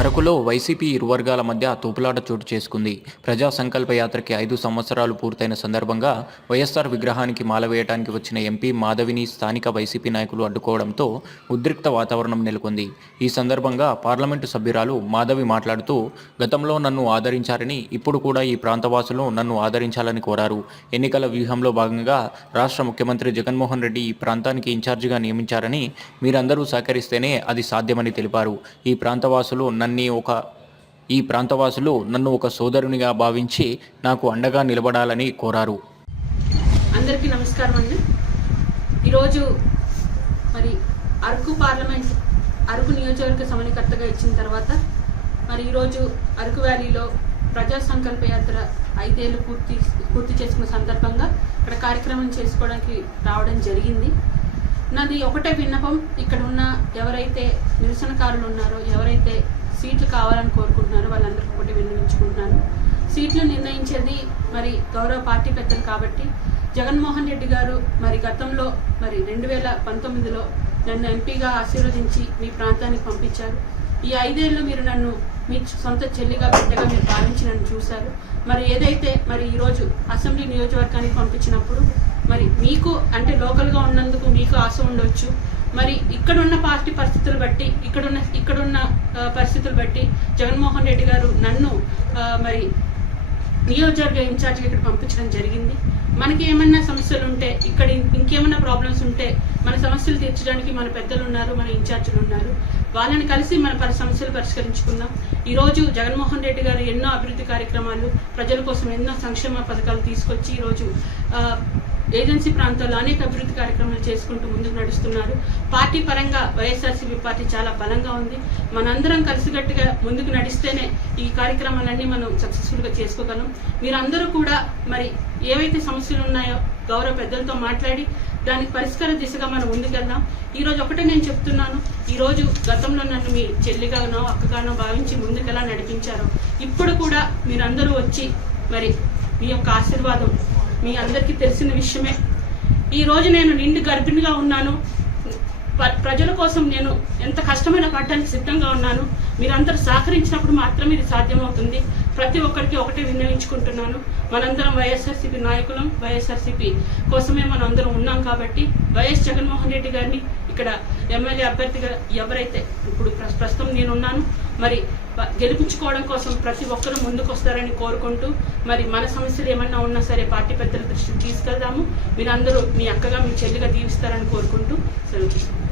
అరకులో వైసీపీ ఇరు వర్గాల మధ్య తోపులాట చోటు చేసుకుంది. ప్రజా సంకల్ప యాత్రకి ఐదు సంవత్సరాలు పూర్తయిన సందర్భంగా వైఎస్ఆర్ విగ్రహానికి మాల వేయడానికి వచ్చిన ఎంపీ మాధవిని స్థానిక వైసీపీ నాయకులు అడ్డుకోవడంతో ఉద్రిక్త వాతావరణం నెలకొంది. ఈ సందర్భంగా పార్లమెంటు సభ్యురాలు మాధవి మాట్లాడుతూ గతంలో నన్ను ఆదరించారని ఇప్పుడు కూడా ఈ ప్రాంతవాసులు నన్ను ఆదరించాలని కోరారు. ఎన్నికల వ్యూహంలో భాగంగా రాష్ట్ర ముఖ్యమంత్రి జగన్మోహన్ రెడ్డి ఈ ప్రాంతానికి ఇన్ఛార్జిగా నియమించారని మీరందరూ సహకరిస్తేనే అది సాధ్యమని తెలిపారు. ఈ ప్రాంతవాసులు నన్ను ఒక ఈ ప్రాంతవాసులు నన్ను ఒక సోదరునిగా భావించి నాకు అండగా నిలబడాలని కోరారు. అందరికీ నమస్కారం అండి. ఈరోజు మరి అరకు పార్లమెంట్ అరకు నియోజకవర్గ సమన్వయకర్తగా ఇచ్చిన తర్వాత మరి ఈరోజు అరకు వ్యాలీలో ప్రజా సంకల్ప యాత్ర ఐదేళ్ళు పూర్తి పూర్తి చేసుకున్న సందర్భంగా ఇక్కడ కార్యక్రమం చేసుకోవడానికి రావడం జరిగింది. నాది ఒకటే విన్నపం ఇక్కడ ఉన్న ఎవరైతే నిరసనకారులు ఉన్నారో ఎవరైతే సీట్లు కావాలని కోరుకుంటున్నారు వాళ్ళందరికీ ఒకటి విన్నవించుకుంటున్నాను. సీట్లు నిర్ణయించేది మరి గౌరవ పార్టీ పెద్దలు కాబట్టి జగన్మోహన్ రెడ్డి గారు మరి గతంలో మరి రెండు వేల పంతొమ్మిదిలో నన్ను ఎంపీగా ఆశీర్వదించి మీ ప్రాంతానికి పంపించారు. ఈ ఐదేళ్ళు మీరు నన్ను మీ సొంత చెల్లిగా బిడ్డగా మీరు భావించి నన్ను చూశారు. మరి ఏదైతే మరి ఈరోజు అసెంబ్లీ నియోజకవర్గానికి పంపించినప్పుడు మరి మీకు అంటే లోకల్గా ఉన్నందుకు మీకు ఆశ ఉండొచ్చు. మరి ఇక్కడున్న పార్టీ పరిస్థితులు బట్టి ఇక్కడున్న ఇక్కడున్న పరిస్థితులు బట్టి జగన్మోహన్ రెడ్డి గారు నన్ను మరి నియోజకవర్గ ఇన్ఛార్జ్గా ఇక్కడ పంపించడం జరిగింది. మనకి ఏమన్నా సమస్యలు ఉంటే ఇక్కడ ఇంకేమైనా ఇంకేమన్నా ప్రాబ్లమ్స్ ఉంటే మన సమస్యలు తీర్చడానికి మన పెద్దలు ఉన్నారు మన ఇన్ఛార్జీలు ఉన్నారు వాళ్ళని కలిసి మన పలు సమస్యలు పరిష్కరించుకుందాం. ఈరోజు జగన్మోహన్ రెడ్డి గారు ఎన్నో అభివృద్ధి కార్యక్రమాలు ప్రజల కోసం ఎన్నో సంక్షేమ పథకాలు తీసుకొచ్చి ఈరోజు ఏజెన్సీ ప్రాంతాల్లో అనేక అభివృద్ధి కార్యక్రమాలు చేసుకుంటూ ముందుకు నడుస్తున్నారు. పార్టీ పరంగా వైఎస్ఆర్సీపీ పార్టీ చాలా బలంగా ఉంది. మనందరం కలిసికట్టుగా ముందుకు నడిస్తేనే ఈ కార్యక్రమాలన్నీ మనం సక్సెస్ఫుల్గా చేసుకోగలం. మీరందరూ కూడా మరి ఏవైతే సమస్యలు ఉన్నాయో గౌరవ పెద్దలతో మాట్లాడి దానికి పరిష్కార దిశగా మనం ముందుకెళ్దాం. ఈరోజు ఒకటే నేను చెప్తున్నాను. ఈరోజు గతంలో నన్ను మీ చెల్లిగానో అక్కగానో భావించి ముందుకెలా నడిపించారో ఇప్పుడు కూడా మీరందరూ వచ్చి మరి మీ యొక్క ఆశీర్వాదం మీ అందరికీ తెలిసిన విషయమే. ఈరోజు నేను నిండు గర్భిణిగా ఉన్నాను. ప్రజల కోసం నేను ఎంత కష్టమైన పడడానికి సిద్ధంగా ఉన్నాను మీరందరూ సహకరించినప్పుడు మాత్రమే ఇది సాధ్యమవుతుంది. ప్రతి ఒక్కరికి ఒకటే వినియోగించుకుంటున్నాను మనందరం వైఎస్ఆర్సీపీ నాయకులం. వైఎస్ఆర్సీపీ కోసమే మనం అందరం ఉన్నాం కాబట్టి వైఎస్ జగన్మోహన్ రెడ్డి గారిని ఇక్కడ ఎమ్మెల్యే అభ్యర్థిగా ఎవరైతే ఇప్పుడు ప్ర- ప్రస్తుతం నేనున్నాను మరి గెలిపించుకోవడం కోసం ప్రతి ఒక్కరూ ముందుకు వస్తారని కోరుకుంటూ మరి మన సమస్యలు ఏమన్నా ఉన్నా సరే పార్టీ పెద్దల దృష్టికి తీసుకెళ్దాము. మీరందరూ మీ అక్కగా మీ చెల్లిగా దీవిస్తారని కోరుకుంటూ సెలవు